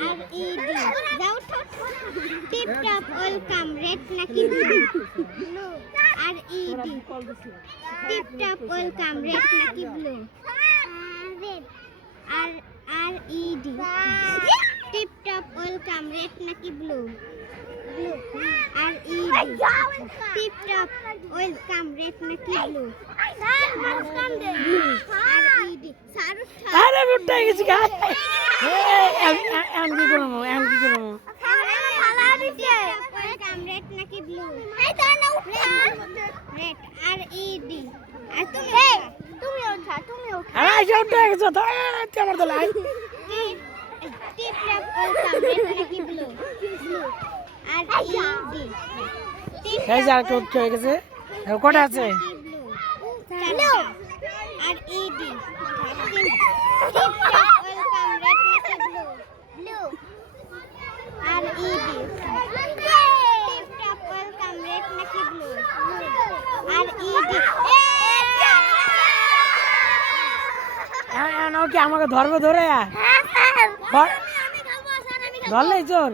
আর E D যাও tip top welcome red নাকি blue R E D tip top welcome red নাকি blue red R R E D tip top welcome red নাকি blue blue R E D tip top welcome red নাকি blue R E D আরে উঠে গেছি গায় M কি করব welcome red নাকি ব্লু এই তো না উঠা রেড আর ই ডি আর তুমি ওঠা আরে আইসা উঠে গেছে তো আমার তো লাই টিপ টপ ওয়েলকাম রেড নাকি blue blue R E D এই যে আর উঠে গেছে কটা আছে blue R E D tip top welcome red নাকি blue blue R E D tip top welcome red নাকি ব্লু আর ই ডি কি আমাকে ধরবে ধরে ধরলেই চোর